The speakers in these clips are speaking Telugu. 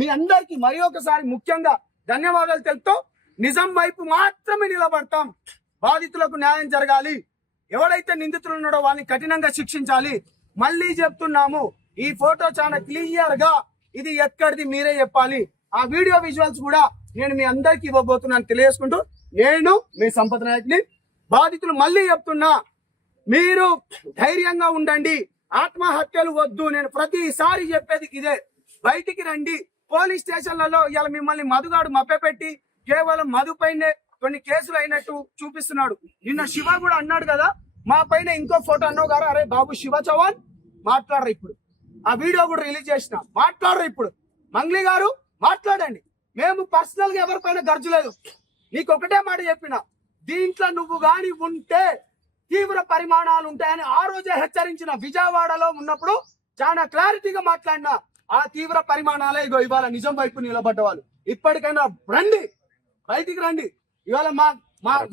మీ అందరికీ మరి ఒకసారి ముఖ్యంగా ధన్యవాదాలు తెలుపుతూ నిజం వైపు మాత్రమే నిలబడతాం. బాధితులకు న్యాయం జరగాలి. ఎవరైతే నిందితులు ఉన్నాడో వాళ్ళని కఠినంగా శిక్షించాలి. మళ్ళీ చెప్తున్నాము, ఈ ఫోటో చాలా క్లియర్ గా ఇది ఎక్కడిది మీరే చెప్పాలి. ఆ వీడియో విజువల్స్ కూడా నేను మీ అందరికి ఇవ్వబోతున్నాను తెలియజేసుకుంటూ, నేను మీ సంపత్ నాయక్ని. బాధితులు మళ్ళీ చెప్తున్నా, మీరు ధైర్యంగా ఉండండి. ఆత్మహత్యలు వద్దు. నేను ప్రతిసారి చెప్పేది ఇదే. బయటికి రండి. పోలీస్ స్టేషన్లలో ఇలా మిమ్మల్ని మధుగాడు మభ్యపెట్టి కేవలం మధు పైనే కొన్ని కేసులు అయినట్టు చూపిస్తున్నాడు. నిన్న శివ కూడా అన్నాడు కదా, మా పైన ఇంకో ఫోటో అన్నావు గారు. అరే బాబు శివ చౌహాన్ మాట్లాడరు. ఇప్పుడు ఆ వీడియో కూడా రిలీజ్ చేసిన, మాట్లాడరు. ఇప్పుడు మంగ్లీ గారు మాట్లాడండి. మేము పర్సనల్ గా ఎవరిపైన గర్జలేదు. నీకు ఒకటే మాట చెప్పిన, దీంట్లో నువ్వు గాని ఉంటే తీవ్ర పరిమాణాలు ఉంటాయని ఆ రోజే హెచ్చరించిన. విజయవాడలో ఉన్నప్పుడు చాలా క్లారిటీగా మాట్లాడినా. ఆ తీవ్ర పరిమాణాలే ఇగో ఇవాళ నిజం వైపు నిలబడ్డ వాళ్ళు. ఇప్పటికైనా రండి, బయటికి రండి. ఇవాళ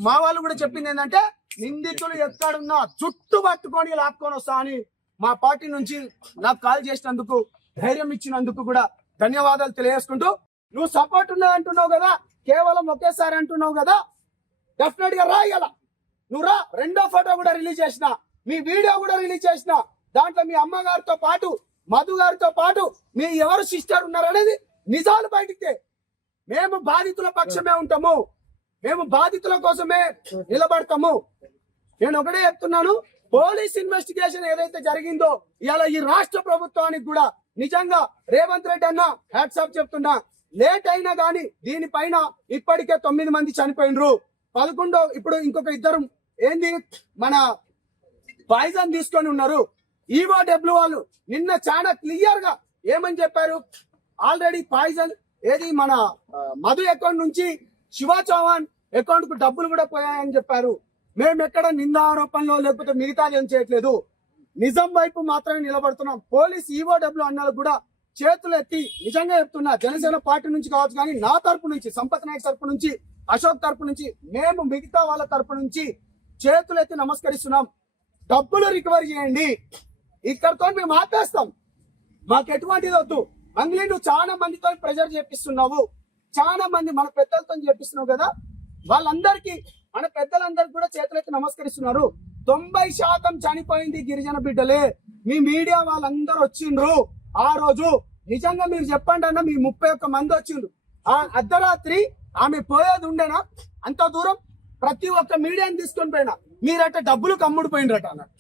మా వాళ్ళు కూడా చెప్పింది ఏంటంటే, నిందితులు ఎక్కడున్నా చుట్టు పట్టుకొని లాక్కొని వస్తా అని మా పార్టీ నుంచి నాకు కాల్ చేసినందుకు, ధైర్యం ఇచ్చినందుకు కూడా ధన్యవాదాలు తెలియజేసుకుంటూ, నువ్వు సపోర్ట్ ఉన్నది అంటున్నావు కదా, కేవలం ఒకేసారి అంటున్నావు కదా, డెఫినెట్ గా రా. ఇలా నువ్వు రా. రెండో ఫోటో కూడా రిలీజ్ చేసిన, మీ వీడియో కూడా రిలీజ్ చేసిన. దాంట్లో మీ అమ్మగారితో పాటు మధు గారితో పాటు మీ ఎవరు సిస్టర్ ఉన్నారు అనేది నిజాలు బయటికి. మేము బాధితుల పక్షమే ఉంటాము. మేము బాధితుల కోసమే నిలబడతాము. నేను ఒకటే చెప్తున్నాను, పోలీస్ ఇన్వెస్టిగేషన్ ఏదైతే జరిగిందో ఇవాళ ఈ రాష్ట్ర ప్రభుత్వానికి కూడా నిజంగా రేవంత్ రెడ్డి అన్న హ్యాట్సాప్ చెప్తున్నా. లేట్ అయినా గానీ దీనిపైన ఇప్పటికే 9 మంది చనిపోయినరు. 11 ఇప్పుడు ఇంకొక ఇద్దరు ఏంది మన పాయిజన్ తీసుకొని ఉన్నారు. ఈవోడబ్ల్యూ వాళ్ళు నిన్న చాలా క్లియర్ గా ఏమని చెప్పారు, ఆల్రెడీ పాయిజన్ ఏది మన మధు అకౌంట్ నుంచి శివ చౌహాన్ అకౌంట్ కు డబ్బులు కూడా పోయాయని చెప్పారు. మేము ఎక్కడ నిందారోపణలో లేకపోతే మిగతాది ఏం చేయట్లేదు. నిజం వైపు మాత్రమే నిలబడుతున్నాం. పోలీస్ ఈవోడబ్ల్యూ అన్నలు కూడా చేతులు ఎత్తి నిజంగా చెప్తున్నా, జనసేన పార్టీ నుంచి కావచ్చు కానీ నా తరపు నుంచి, సంపత్ నాయక్ తరపు నుంచి, అశోక్ తరపు నుంచి, మేము మిగతా వాళ్ళ తరపు నుంచి చేతులు ఎత్తి నమస్కరిస్తున్నాం. డబ్బులు రికవరీ చేయండి. ఇక్కడతో మేము ఆపేస్తాం. మాకు ఎటువంటిది వద్దు. మంగ్లీ నువ్వు చాలా మందితో ప్రెజర్ చేపిస్తున్నావు. చాలా మంది మన పెద్దలతో చేపిస్తున్నావు కదా, వాళ్ళందరికీ మన పెద్దలందరికీ కూడా చేతులెత్తి నమస్కరిస్తున్నారు. 90% చనిపోయింది గిరిజన బిడ్డలే. మీ మీడియా వాళ్ళందరూ వచ్చిండ్రు ఆ రోజు. నిజంగా మీరు చెప్పండి అన్న, మీ 31 మంది వచ్చిండ్రు. ఆ అర్ధరాత్రి ఆమె పోయేది ఉండేనా అంత దూరం? ప్రతి ఒక్క మీడియాని తీసుకొని పోయినా మీరట డబ్బులు కమ్ముడు పోయినరట అన్నారు.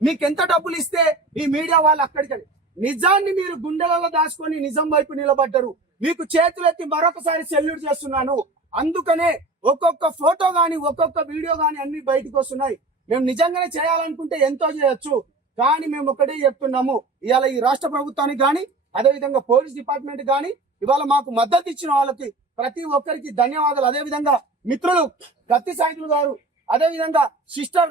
మీకెంత డబ్బులు ఇస్తే ఈ మీడియా వాళ్ళు అక్కడికి నిజాన్ని మీరు గుండెలలో దాచుకొని నిజం వైపు నిలబడ్డారు. మీకు చేతులెత్తి మరొకసారి సెల్యూట్ చేస్తున్నాను. అందుకనే ఒక్కొక్క ఫోటో గాని ఒక్కొక్క వీడియో గాని అన్ని బయటకు వస్తున్నాయి. మేము నిజంగానే చేయాలనుకుంటే ఎంతో చేయొచ్చు. కానీ మేము ఒకటే చెప్తున్నాము, ఇవాళ ఈ రాష్ట్ర ప్రభుత్వానికి గాని అదేవిధంగా పోలీస్ డిపార్ట్మెంట్ గాని ఇవాళ మాకు మద్దతు ఇచ్చిన వాళ్ళకి ప్రతి ఒక్కరికి ధన్యవాదాలు. అదేవిధంగా మిత్రులు కత్తి సాయికులు గారు, అదేవిధంగా సిస్టర్